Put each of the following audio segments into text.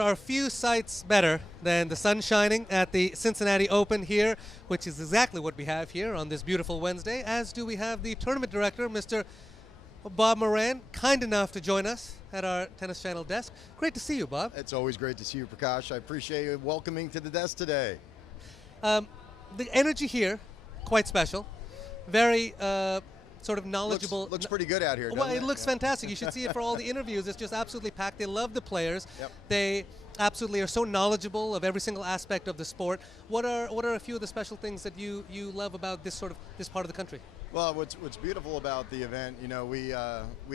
There are few sights better than the sun shining at the Cincinnati Open here, which is exactly what we have here on this beautiful Wednesday, as do we have the tournament director, Mr. Bob Moran, kind enough to join us at our Tennis Channel desk. Great to see you, Bob. It's always great to see you, Prakash. I appreciate you welcoming to the desk today. The energy here, quite special. Very sort of knowledgeable. Looks pretty good out here, Well, doesn't it it? looks fantastic. You should see it for all the interviews. It's just absolutely packed. They love the players. Yep. They absolutely are so knowledgeable of every single aspect of the sport. What are a few of the special things that you love about this part of the country? Well, what's beautiful about the event, you know, we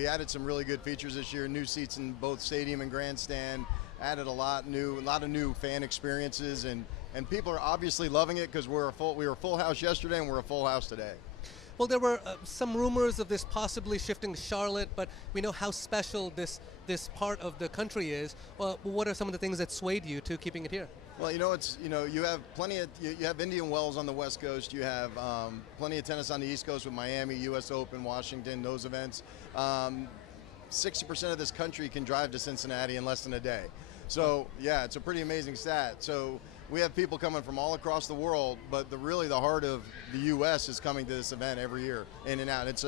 added some really good features this year. New seats in both stadium and grandstand. Added a lot of new fan experiences, and people are obviously loving it because we were a full house yesterday and we're a full house today. Well, there were some rumors of this possibly shifting to Charlotte, but we know how special this part of the country is. Well, what are some of the things that swayed you to keeping it here? Well, you have plenty of you have Indian Wells on the West Coast. You have plenty of tennis on the East Coast with Miami, U.S. Open, Washington, those events. 60% of this country can drive to Cincinnati in less than a day. So yeah, it's a pretty amazing stat. So we have people coming from all across the world, but really the heart of the U.S. is coming to this event every year, in and out. It's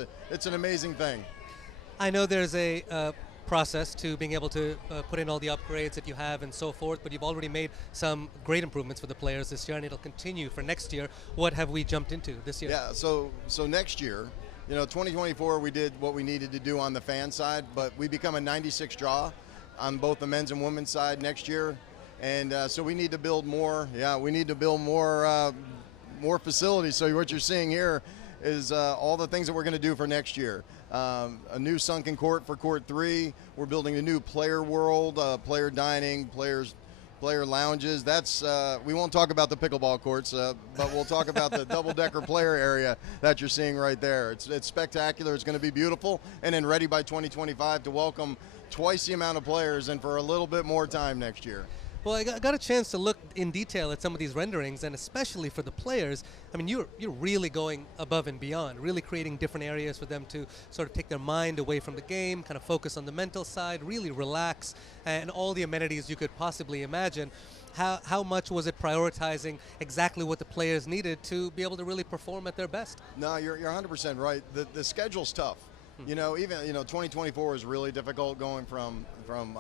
an amazing thing. I know there's a process to being able to put in all the upgrades that you have and so forth, but you've already made some great improvements for the players this year, and it'll continue for next year. What have we jumped into this year? Yeah, so next year, 2024, we did what we needed to do on the fan side, but we become a 96 draw on both the men's and women's side next year. And so we need to build more. Yeah, we need to build more facilities. So what you're seeing here is all the things that we're going to do for next year. A new sunken court for Court 3. We're building a new player world, player dining, player lounges. That's we won't talk about the pickleball courts, but we'll talk about the double-decker player area that you're seeing right there. It's spectacular. It's going to be beautiful, and then ready by 2025 to welcome twice the amount of players and for a little bit more time next year. Well, I got a chance to look in detail at some of these renderings, and especially for the players, I mean, you're really going above and beyond, really creating different areas for them to sort of take their mind away from the game, kind of focus on the mental side, really relax, and all the amenities you could possibly imagine. How much was it prioritizing exactly what the players needed to be able to really perform at their best? No, you're 100% right. The schedule's tough. Even 2024 is really difficult, going from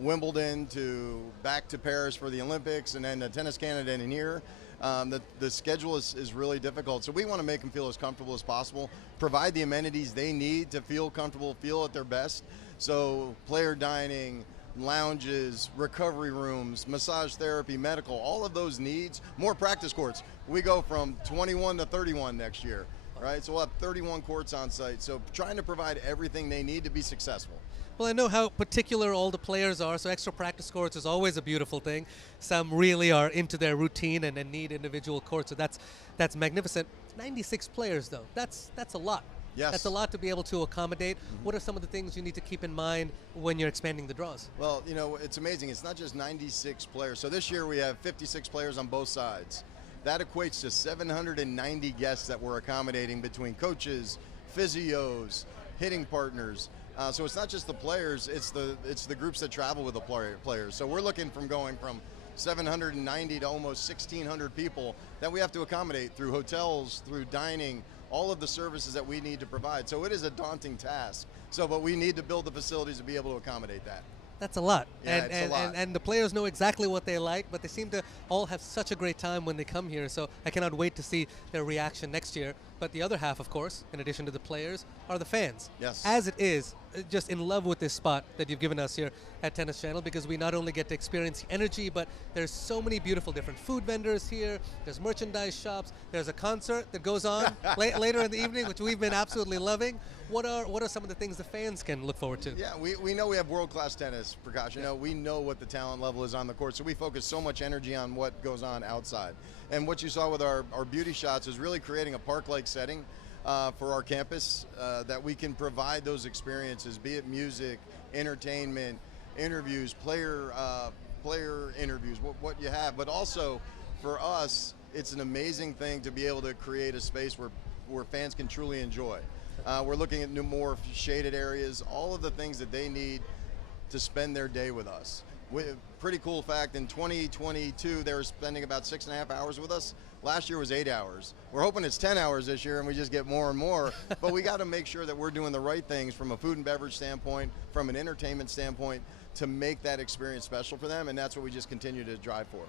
Wimbledon to back to Paris for the Olympics, and then the Tennis Canada and here. The schedule is really difficult, so we want to make them feel as comfortable as possible, provide the amenities they need to feel comfortable, feel at their best. So player dining, lounges, recovery rooms, massage therapy, medical, all of those needs. More practice courts. We go from 21 to 31 next year, right? So we'll have 31 courts on site. So trying to provide everything they need to be successful. Well, I know how particular all the players are, so extra practice courts is always a beautiful thing. Some really are into their routine and need individual courts, so that's magnificent. 96 players, though. That's a lot. Yes. That's a lot to be able to accommodate. What are some of the things you need to keep in mind when you're expanding the draws? Well, it's amazing. It's not just 96 players. So this year we have 56 players on both sides. That equates to 790 guests that we're accommodating between coaches, physios, hitting partners. So it's not just the players, it's the groups that travel with the players. So we're looking from going from 790 to almost 1,600 people that we have to accommodate through hotels, through dining, all of the services that we need to provide. So it is a daunting task. But we need to build the facilities to be able to accommodate that. That's a lot. Yeah, it's a lot. And the players know exactly what they like, but they seem to all have such a great time when they come here. So I cannot wait to see their reaction next year. But the other half, of course, in addition to the players, are the fans. Yes. As it is, just in love with this spot that you've given us here at Tennis Channel, because we not only get to experience the energy, but there's so many beautiful different food vendors here. There's merchandise shops. There's a concert that goes on later in the evening, which we've been absolutely loving. What are some of the things the fans can look forward to? Yeah, we know we have world-class tennis, Prakash. We know what the talent level is on the court, so we focus so much energy on what goes on outside. And what you saw with our beauty shots is really creating a park-like setting for our campus that we can provide those experiences, be it music, entertainment, interviews, player interviews, what you have. But also, for us, it's an amazing thing to be able to create a space where fans can truly enjoy. We're looking at more shaded areas, all of the things that they need to spend their day with us. Pretty cool fact, in 2022, they were spending about 6.5 hours with us. Last year was 8 hours. We're hoping it's 10 hours this year and we just get more and more, but we got to make sure that we're doing the right things from a food and beverage standpoint, from an entertainment standpoint, to make that experience special for them, and that's what we just continue to drive for.